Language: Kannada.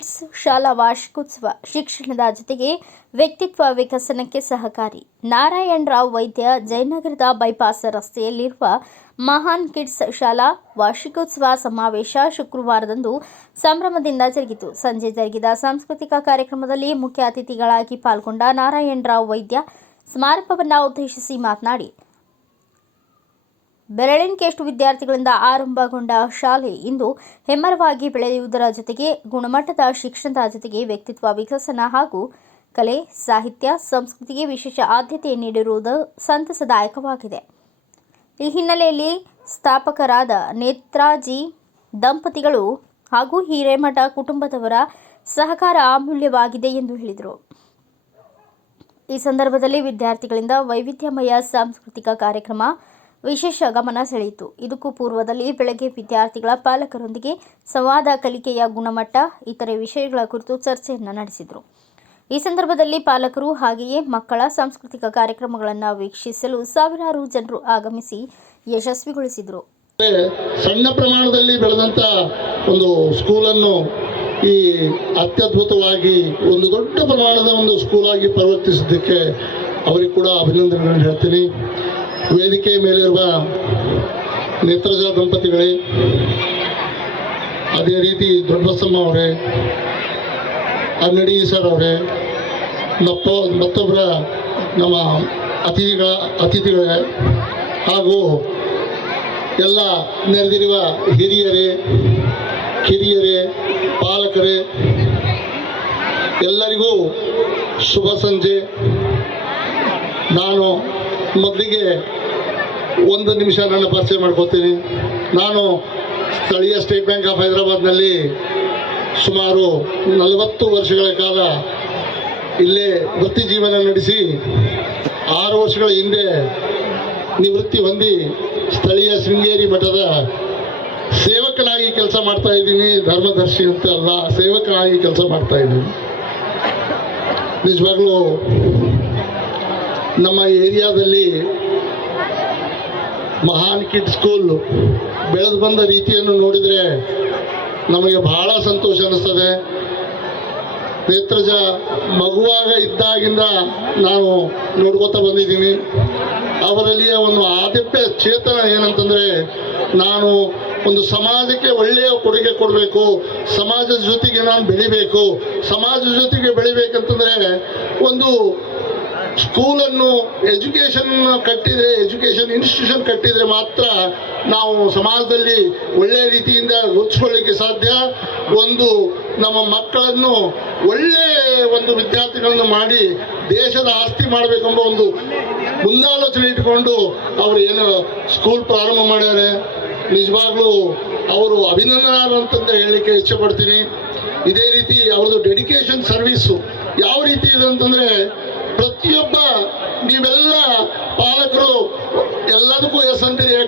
ಕಿಡ್ಸ್ ಶಾಲಾ ವಾರ್ಷಿಕೋತ್ಸವ ಶಿಕ್ಷಣದ ಜೊತೆಗೆ ವ್ಯಕ್ತಿತ್ವ ವಿಕಸನಕ್ಕೆ ಸಹಕಾರಿ. ನಾರಾಯಣ್ ರಾವ್ ವೈದ್ಯ ಜಯನಗರದ ಬೈಪಾಸ್ ರಸ್ತೆಯಲ್ಲಿರುವ ಮಹಾನ್ ಕಿಡ್ಸ್ ಶಾಲಾ ವಾರ್ಷಿಕೋತ್ಸವ ಸಮಾವೇಶ ಶುಕ್ರವಾರದಂದು ಸಂಭ್ರಮದಿಂದ ಜರುಗಿತು. ಸಂಜೆ ಜರುಗಿದ ಸಾಂಸ್ಕೃತಿಕ ಕಾರ್ಯಕ್ರಮದಲ್ಲಿ ಮುಖ್ಯ ಅತಿಥಿಗಳಾಗಿ ಪಾಲ್ಗೊಂಡ ನಾರಾಯಣ್ ರಾವ್ ವೈದ್ಯ ಸಮಾರಂಭವನ್ನು ಉದ್ದೇಶಿಸಿ ಮಾತನಾಡಿ, ಬೆರಳೆಣಿಕೆಯಷ್ಟು ವಿದ್ಯಾರ್ಥಿಗಳಿಂದ ಆರಂಭಗೊಂಡ ಶಾಲೆ ಇಂದು ಹೆಮ್ಮರವಾಗಿ ಬೆಳೆಯುವುದರ ಜೊತೆಗೆ ಗುಣಮಟ್ಟದ ಶಿಕ್ಷಣದ ಜೊತೆಗೆ ವ್ಯಕ್ತಿತ್ವ ವಿಕಸನ ಹಾಗೂ ಕಲೆ, ಸಾಹಿತ್ಯ, ಸಂಸ್ಕೃತಿಗೆ ವಿಶೇಷ ಆದ್ಯತೆ ನೀಡಿರುವುದು ಸಂತಸದಾಯಕವಾಗಿದೆ. ಈ ಹಿನ್ನೆಲೆಯಲ್ಲಿ ಸ್ಥಾಪಕರಾದ ನೇತ್ರಾಜಿ ದಂಪತಿಗಳು ಹಾಗೂ ಹಿರೇಮಠ ಕುಟುಂಬದವರ ಸಹಕಾರ ಅಮೂಲ್ಯವಾಗಿದೆ ಎಂದು ಹೇಳಿದರು. ಈ ಸಂದರ್ಭದಲ್ಲಿ ವಿದ್ಯಾರ್ಥಿಗಳಿಂದ ವೈವಿಧ್ಯಮಯ ಸಾಂಸ್ಕೃತಿಕ ಕಾರ್ಯಕ್ರಮ ವಿಶೇಷ ಗಮನ ಸೆಳೆಯಿತು. ಇದಕ್ಕೂ ಪೂರ್ವದಲ್ಲಿ ಬೆಳಗ್ಗೆ ವಿದ್ಯಾರ್ಥಿಗಳ ಪಾಲಕರೊಂದಿಗೆ ಸಂವಾದ, ಕಲಿಕೆಯ ಗುಣಮಟ್ಟ, ಇತರೆ ವಿಷಯಗಳ ಕುರಿತು ಚರ್ಚೆಯನ್ನು ನಡೆಸಿದರು. ಈ ಸಂದರ್ಭದಲ್ಲಿ ಪಾಲಕರು ಹಾಗೆಯೇ ಮಕ್ಕಳ ಸಾಂಸ್ಕೃತಿಕ ಕಾರ್ಯಕ್ರಮಗಳನ್ನು ವೀಕ್ಷಿಸಲು ಸಾವಿರಾರು ಜನರು ಆಗಮಿಸಿ ಯಶಸ್ವಿಗೊಳಿಸಿದರು. ಸಣ್ಣ ಪ್ರಮಾಣದಲ್ಲಿ ಬೆಳೆದಂಥ ಒಂದು ಸ್ಕೂಲನ್ನು ಈ ಅತ್ಯದ್ಭುತವಾಗಿ ಒಂದು ದೊಡ್ಡ ಪ್ರಮಾಣದ ಒಂದು ಸ್ಕೂಲಾಗಿ ಪರಿವರ್ತಿಸಿದ್ದಕ್ಕೆ ಅವರಿಗೆ ಕೂಡ ಅಭಿನಂದನೆಗಳನ್ನು ಹೇಳ್ತೀನಿ. ವೇದಿಕೆ ಮೇಲಿರುವ ನೇತ್ರಜ ದಂಪತಿಗಳೇ, ಅದೇ ರೀತಿ ದೊಡ್ಡಬಸಮ್ಮ ಅವರೇ, ಅನ್ನಡಿ ಸರ್ ಅವರೇ, ಮತ್ತೊಬ್ಬರ ನಮ್ಮ ಅತಿಥಿಗಳೇ ಹಾಗೂ ಎಲ್ಲ ನೆರೆದಿರುವ ಹಿರಿಯರೇ, ಕಿರಿಯರೇ, ಪಾಲಕರೇ, ಎಲ್ಲರಿಗೂ ಶುಭ ಸಂಜೆ. ನಾನು ಮೊದಲಿಗೆ ಒಂದು ನಿಮಿಷ ನನ್ನ ಪರಿಚಯ ಮಾಡ್ಕೋತೀನಿ. ನಾನು ಸ್ಥಳೀಯ ಸ್ಟೇಟ್ ಬ್ಯಾಂಕ್ ಆಫ್ ಹೈದರಾಬಾದ್ನಲ್ಲಿ ಸುಮಾರು 40 ವರ್ಷಗಳ ಕಾಲ ಇಲ್ಲೇ ವೃತ್ತಿ ಜೀವನ ನಡೆಸಿ 6 ವರ್ಷಗಳ ಹಿಂದೆ ನಿವೃತ್ತಿ ಹೊಂದಿ ಸ್ಥಳೀಯ ಶೃಂಗೇರಿ ಮಠದ ಸೇವಕನಾಗಿ ಕೆಲಸ ಮಾಡ್ತಾ ಇದ್ದೀನಿ. ಧರ್ಮದರ್ಶಿ ಅಂತ ಅಲ್ಲ, ಸೇವಕನಾಗಿ ಕೆಲಸ ಮಾಡ್ತಾ ಇದ್ದೀನಿ. ನಿಜವಾಗ್ಲೂ ನಮ್ಮ ಏರಿಯಾದಲ್ಲಿ ಮಹಾನ್ ಕಿಡ್ ಸ್ಕೂಲ್ ಬೆಳೆದು ಬಂದ ರೀತಿಯನ್ನು ನೋಡಿದರೆ ನಮಗೆ ಬಹಳ ಸಂತೋಷ ಅನ್ನಿಸ್ತದೆ. ನೇತ್ರಜ ಮಗುವಾಗ ಇದ್ದಾಗಿಂದ ನಾನು ನೋಡ್ಕೋತಾ ಬಂದಿದ್ದೀನಿ. ಅವರಲ್ಲಿಯ ಒಂದು ಆದಿಪ್ಯ ಚೇತನ ಏನಂತಂದರೆ, ನಾನು ಒಂದು ಸಮಾಜಕ್ಕೆ ಒಳ್ಳೆಯ ಕೊಡುಗೆ ಕೊಡಬೇಕು, ಸಮಾಜದ ಜೊತೆಗೆ ನಾನು ಬೆಳಿಬೇಕು. ಸಮಾಜದ ಜೊತೆಗೆ ಬೆಳಿಬೇಕಂತಂದರೆ ಒಂದು ಸ್ಕೂಲನ್ನು ಎಜುಕೇಷನ್ ಇನ್ಸ್ಟಿಟ್ಯೂಷನ್ ಕಟ್ಟಿದರೆ ಮಾತ್ರ ನಾವು ಸಮಾಜದಲ್ಲಿ ಒಳ್ಳೆಯ ರೀತಿಯಿಂದ ಗುರುತಿಸ್ಕೊಳ್ಳಿಕ್ಕೆ ಸಾಧ್ಯ. ಒಂದು ನಮ್ಮ ಮಕ್ಕಳನ್ನು ಒಳ್ಳೆಯ ಒಂದು ವಿದ್ಯಾರ್ಥಿಗಳನ್ನು ಮಾಡಿ ದೇಶದ ಆಸ್ತಿ ಮಾಡಬೇಕೆಂಬ ಒಂದು ಮುಂದಾಲೋಚನೆ ಇಟ್ಟುಕೊಂಡು ಅವರು ಏನು ಸ್ಕೂಲ್ ಪ್ರಾರಂಭ ಮಾಡ್ಯಾರೆ. ನಿಜವಾಗ್ಲೂ ಅವರು ಅಭಿನಂದನಾರ್ಹ ಅಂತಂತ ಹೇಳಲಿಕ್ಕೆ ಇಚ್ಛೆಪಡ್ತೀನಿ. ಇದೇ ರೀತಿ ಅವ್ರದ್ದು ಡೆಡಿಕೇಶನ್ ಸರ್ವೀಸು ಯಾವ ರೀತಿ ಇದೆ ಅಂತಂದರೆ, ಪ್ರತಿಯೊಬ್ಬ ನೀವೆಲ್ಲ ಪಾಲಕರು ಎಲ್ಲದಕ್ಕೂ ಎಸ್ ಅಂತೀರಿ.